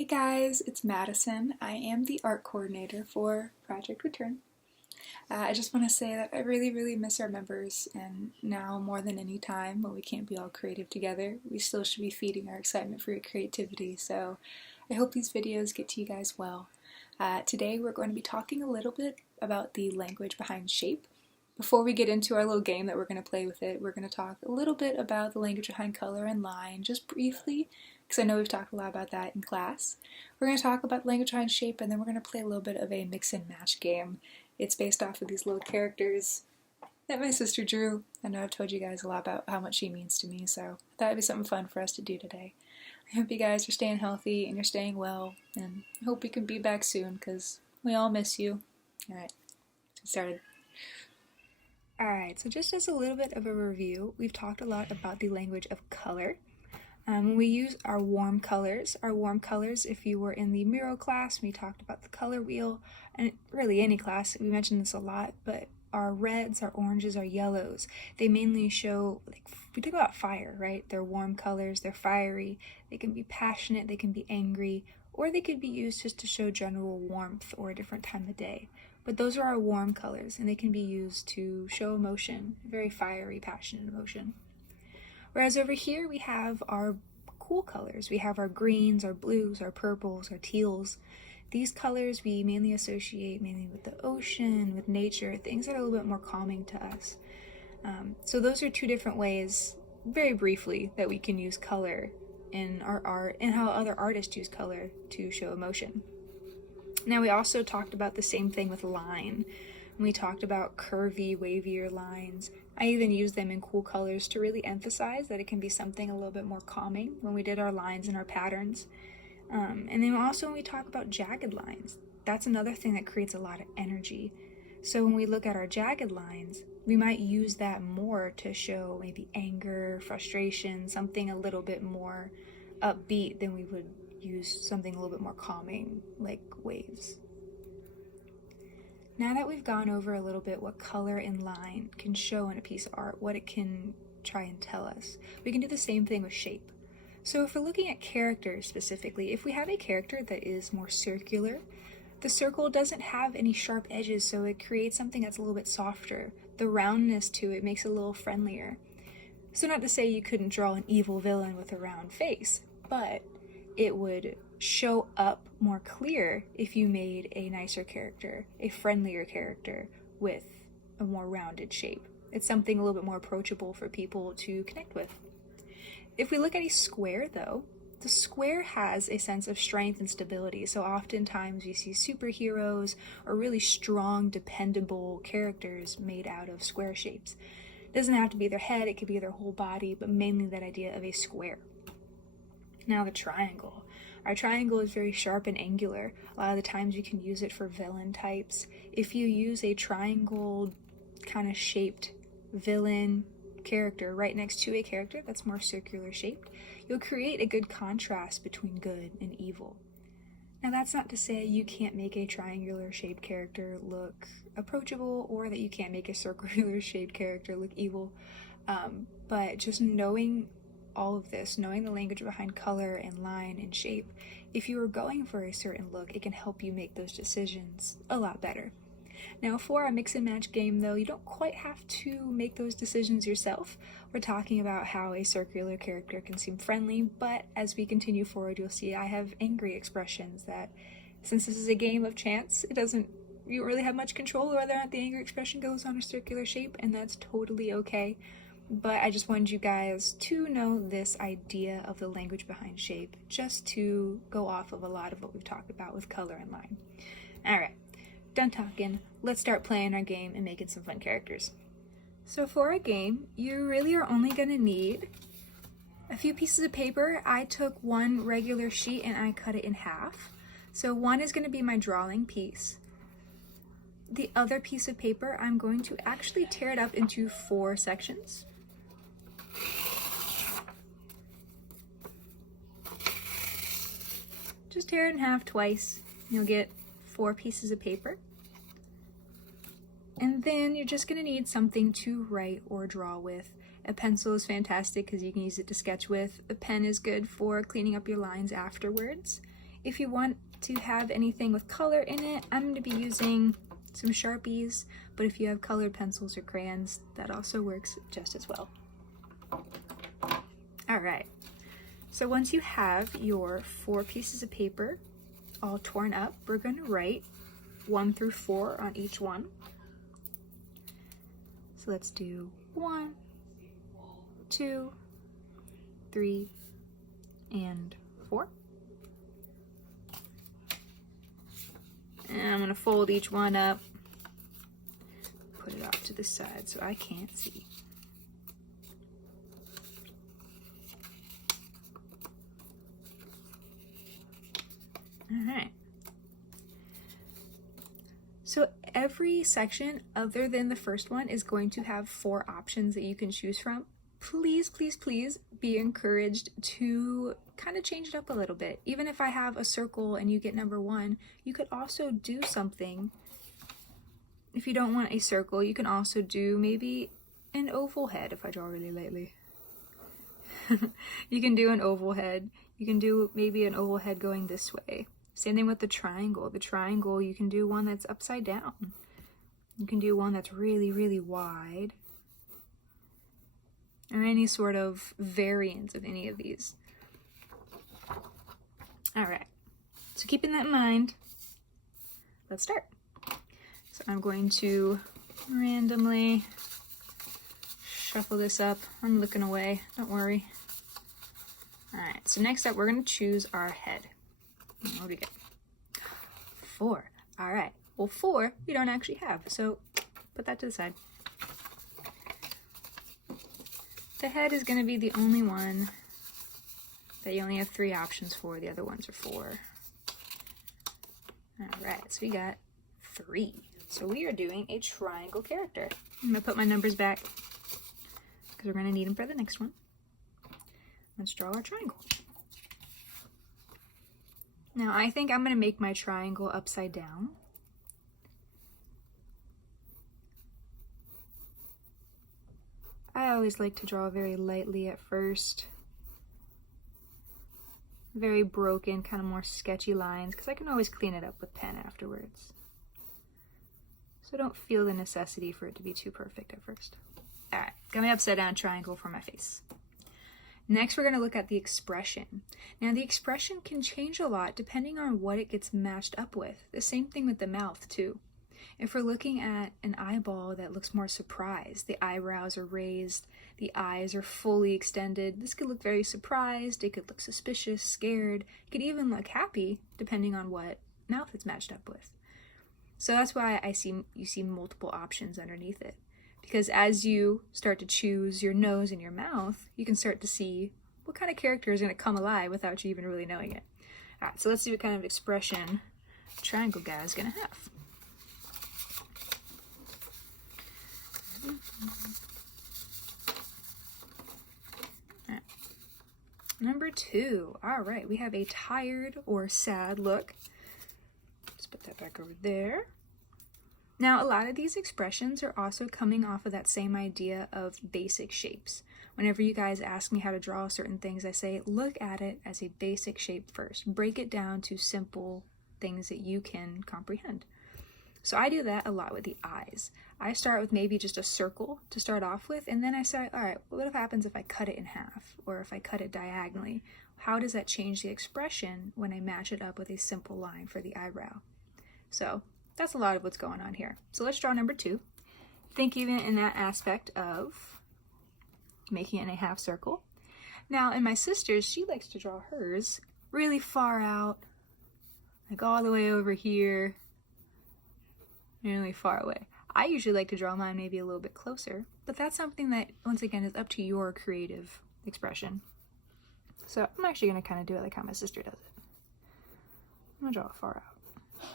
Hey guys, it's Madison. I am the art coordinator for Project Return. I just want to say that I really miss our members, and now more than any time when we can't be all creative together, we still should be feeding our excitement for your creativity, so I hope these videos get to you guys well. Today we're going to be talking a little bit about the language behind shape. Before we get into our little game that we're going to play with it, we're going to talk a little bit about the language behind color and line, just briefly, because I know we've talked a lot about that in class. We're going to talk about the language behind shape, and then we're going to play a little bit of a mix and match game. It's based off of these little characters that my sister drew. I know I've told you guys a lot about how much she means to me, so I thought it'd be something fun for us to do today. I hope you guys are staying healthy and you're staying well, and I hope we can be back soon, because we all miss you. Alright, get started. Alright, so just as a little bit of a review, we've talked a lot about the language of color. When we use our warm colors, if you were in the Miro class, we talked about the color wheel, and really any class, we mentioned this a lot, but our reds, our oranges, our yellows, they mainly show, like, we talk about fire, right? They're warm colors, they're fiery, they can be passionate, they can be angry, or they could be used just to show general warmth or a different time of day. But those are our warm colors, and they can be used to show emotion, very fiery, passionate emotion. Whereas over here we have our cool colors. We have our greens, our blues, our purples, our teals. These colors we mainly associate with the ocean, with nature, things that are a little bit more calming to us. So those are two different ways, very briefly, that we can use color in our art and how other artists use color to show emotion. Now we also talked about the same thing with line. We talked about curvy, wavier lines. I even used them in cool colors to really emphasize that it can be something a little bit more calming when we did our lines and our patterns. And then also when we talk about jagged lines, that's another thing that creates a lot of energy. So when we look at our jagged lines, we might use that more to show maybe anger, frustration, something a little bit more upbeat than we would use something a little bit more calming, like waves. Now that we've gone over a little bit what color and line can show in a piece of art, what it can try and tell us, we can do the same thing with shape. So if we're looking at characters specifically, if we have a character that is more circular, the circle doesn't have any sharp edges, so it creates something that's a little bit softer. The roundness to it makes it a little friendlier. So not to say you couldn't draw an evil villain with a round face, but it would show up more clear if you made a nicer character, a friendlier character with a more rounded shape. It's something a little bit more approachable for people to connect with. If we look at a square though, the square has a sense of strength and stability, so oftentimes we see superheroes or really strong, dependable characters made out of square shapes. It doesn't have to be their head, it could be their whole body, but mainly that idea of a square. Now the triangle. Our triangle is very sharp and angular. A lot of the times you can use it for villain types. If you use a triangle kind of shaped villain character right next to a character that's more circular shaped, you'll create a good contrast between good and evil. Now that's not to say you can't make a triangular shaped character look approachable or that you can't make a circular shaped character look evil, but just knowing all of this, knowing the language behind color and line and shape, if you are going for a certain look, it can help you make those decisions a lot better. Now for our mix and match game though, you don't quite have to make those decisions yourself. We're talking about how a circular character can seem friendly, but as we continue forward, you'll see I have angry expressions that, since this is a game of chance, you don't really have much control over whether or not the angry expression goes on a circular shape, and that's totally okay. But I just wanted you guys to know this idea of the language behind shape, just to go off of a lot of what we've talked about with color and line. Alright, done talking, let's start playing our game and making some fun characters. So for a game, you really are only going to need a few pieces of paper. I took one regular sheet and I cut it in half. So one is going to be my drawing piece. The other piece of paper, I'm going to actually tear it up into 4 sections. Just tear it in half twice. You'll get 4 pieces of paper. And then you're just going to need something to write or draw with. A pencil is fantastic because you can use it to sketch with. A pen is good for cleaning up your lines afterwards. If you want to have anything with color in it, I'm going to be using some Sharpies, but if you have colored pencils or crayons, that also works just as well. All right, so once you have your 4 pieces of paper all torn up, we're going to write 1 through 4 on each one. So let's do 1, 2, 3, and 4. And I'm going to fold each one up, put it off to the side so I can't see. All right. So every section other than the first one is going to have 4 options that you can choose from. Please, please, please be encouraged to kind of change it up a little bit. Even if I have a circle and you get number 1, you could also do something. If you don't want a circle, you can also do maybe an oval head if I draw really lightly. You can do an oval head. You can do maybe an oval head going this way. Same thing with the triangle. The triangle, you can do one that's upside down. You can do one that's really, really wide. Or any sort of variant of any of these. All right, so keeping that in mind, let's start. So I'm going to randomly shuffle this up. I'm looking away, don't worry. All right, so next up, we're gonna choose our head. What do we get? 4, all right. Well, 4 we don't actually have, so put that to the side. The head is going to be the only one that you only have 3 options for. The other ones are 4. All right, so we got 3. So we are doing a triangle character. I'm going to put my numbers back because we're going to need them for the next one. Let's draw our triangle. Now I think I'm going to make my triangle upside down. I always like to draw very lightly at first. Very broken, kind of more sketchy lines, because I can always clean it up with pen afterwards. So don't feel the necessity for it to be too perfect at first. Alright, got my upside down triangle for my face. Next, we're going to look at the expression. Now, the expression can change a lot depending on what it gets matched up with. The same thing with the mouth, too. If we're looking at an eyeball that looks more surprised, the eyebrows are raised, the eyes are fully extended, this could look very surprised, it could look suspicious, scared, it could even look happy, depending on what mouth it's matched up with. So that's why you see multiple options underneath it. Because as you start to choose your nose and your mouth, you can start to see what kind of character is going to come alive without you even really knowing it. All right, so let's see what kind of expression the triangle guy is going to have. Right. Number 2. All right, we have a tired or sad look. Let's put that back over there. Now, a lot of these expressions are also coming off of that same idea of basic shapes. Whenever you guys ask me how to draw certain things, I say, look at it as a basic shape first. Break it down to simple things that you can comprehend. So I do that a lot with the eyes. I start with maybe just a circle to start off with, and then I say, all right, well, what happens if I cut it in half, or if I cut it diagonally? How does that change the expression when I match it up with a simple line for the eyebrow? So that's a lot of what's going on here. So let's draw number 2. Thinking in that aspect of making it in a half circle. Now, in my sister's, she likes to draw hers really far out, like all the way over here, really far away. I usually like to draw mine maybe a little bit closer, but that's something that, once again, is up to your creative expression. So I'm actually going to kind of do it like how my sister does it. I'm going to draw it far out.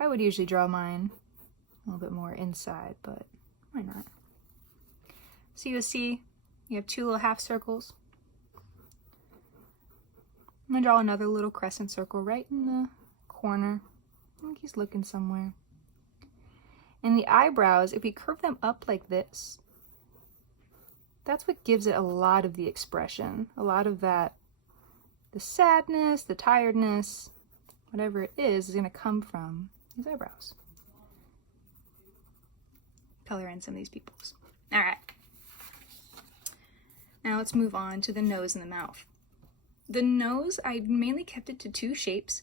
I would usually draw mine a little bit more inside, but why not? So you'll see you have 2 little half circles. I'm going to draw another little crescent circle right in the corner. I think he's looking somewhere. And the eyebrows, if we curve them up like this, that's what gives it a lot of the expression, a lot of that the sadness, the tiredness, whatever it is going to come from his eyebrows. Color in some of these people's. All right. Now let's move on to the nose and the mouth. The nose, I mainly kept it to 2 shapes.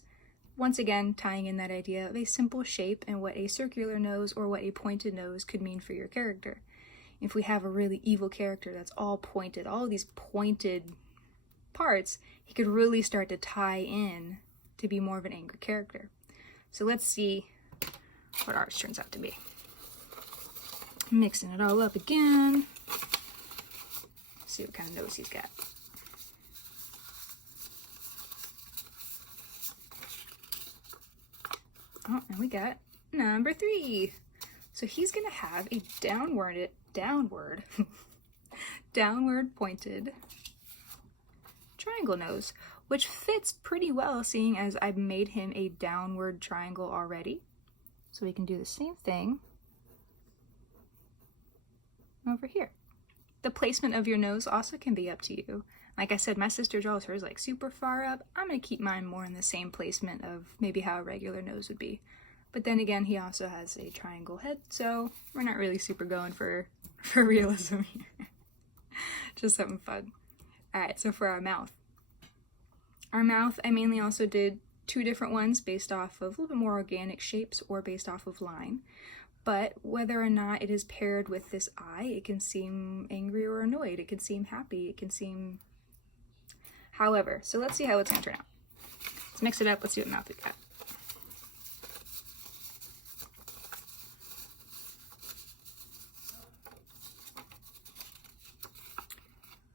Once again, tying in that idea of a simple shape and what a circular nose or what a pointed nose could mean for your character. If we have a really evil character that's all pointed, all of these pointed parts, he could really start to tie in to be more of an angry character. So let's see what ours turns out to be. Mixing it all up again. See what kind of nose he's got. Oh, and we got number 3. So he's gonna have a downward pointed triangle nose, which fits pretty well seeing as I've made him a downward triangle already. So we can do the same thing over here. The placement of your nose also can be up to you. Like I said, my sister draws hers like super far up. I'm going to keep mine more in the same placement of maybe how a regular nose would be. But then again, he also has a triangle head, so we're not really super going for realism here. Just something fun. Alright, so for our mouth. Our mouth, I mainly also did 2 different ones based off of a little bit more organic shapes or based off of line. But whether or not it is paired with this eye, it can seem angry or annoyed. It can seem happy. It can seem however. So let's see how it's going to turn out. Let's mix it up. Let's see what mouth we got.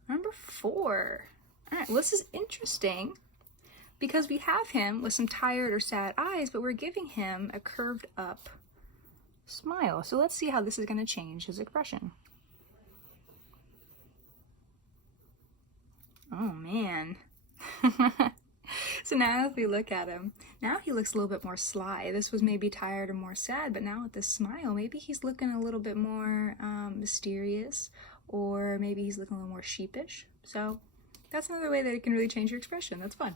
Number 4. All right, well, this is interesting because we have him with some tired or sad eyes, but we're giving him a curved up smile. So let's see how this is going to change his expression. Oh man. So now if we look at him, now he looks a little bit more sly. This was maybe tired or more sad, but now with this smile, maybe he's looking a little bit more mysterious, or maybe he's looking a little more sheepish. So that's another way that it can really change your expression. That's fun.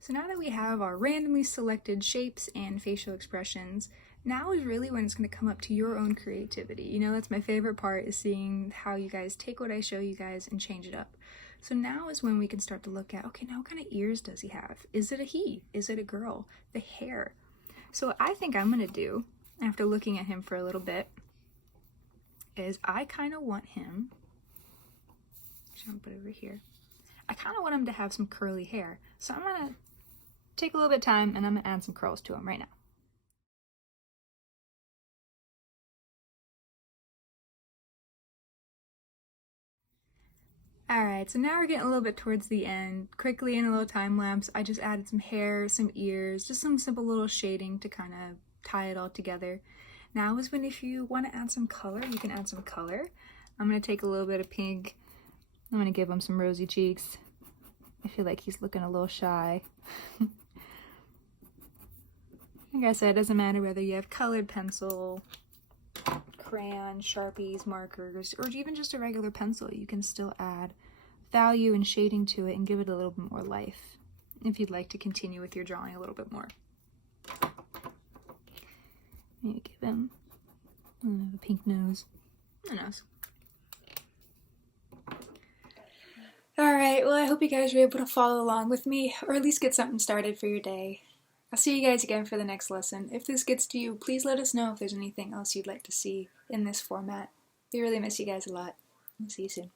So now that we have our randomly selected shapes and facial expressions, now is really when it's going to come up to your own creativity. You know, that's my favorite part, is seeing how you guys take what I show you guys and change it up. So now is when we can start to look at, okay, now what kind of ears does he have? Is it a he? Is it a girl? The hair. So what I think I'm going to do, after looking at him for a little bit, is I kind of want him, actually I'm going to put it over here, I kind of want him to have some curly hair. So I'm going to take a little bit of time and I'm going to add some curls to him right now. Alright, so now we're getting a little bit towards the end. Quickly, in a little time lapse, I just added some hair, some ears, just some simple little shading to kind of tie it all together. Now is when, if you want to add some color, you can add some color. I'm going to take a little bit of pink. I'm going to give him some rosy cheeks. I feel like he's looking a little shy. Like I said, it doesn't matter whether you have colored pencil, crayon, Sharpies, markers, or even just a regular pencil. You can still add value and shading to it and give it a little bit more life if you'd like to continue with your drawing a little bit more. Maybe give him a pink nose. A nose. Alright, well I hope you guys were able to follow along with me, or at least get something started for your day. I'll see you guys again for the next lesson. If this gets to you, please let us know if there's anything else you'd like to see in this format. We really miss you guys a lot. I'll see you soon.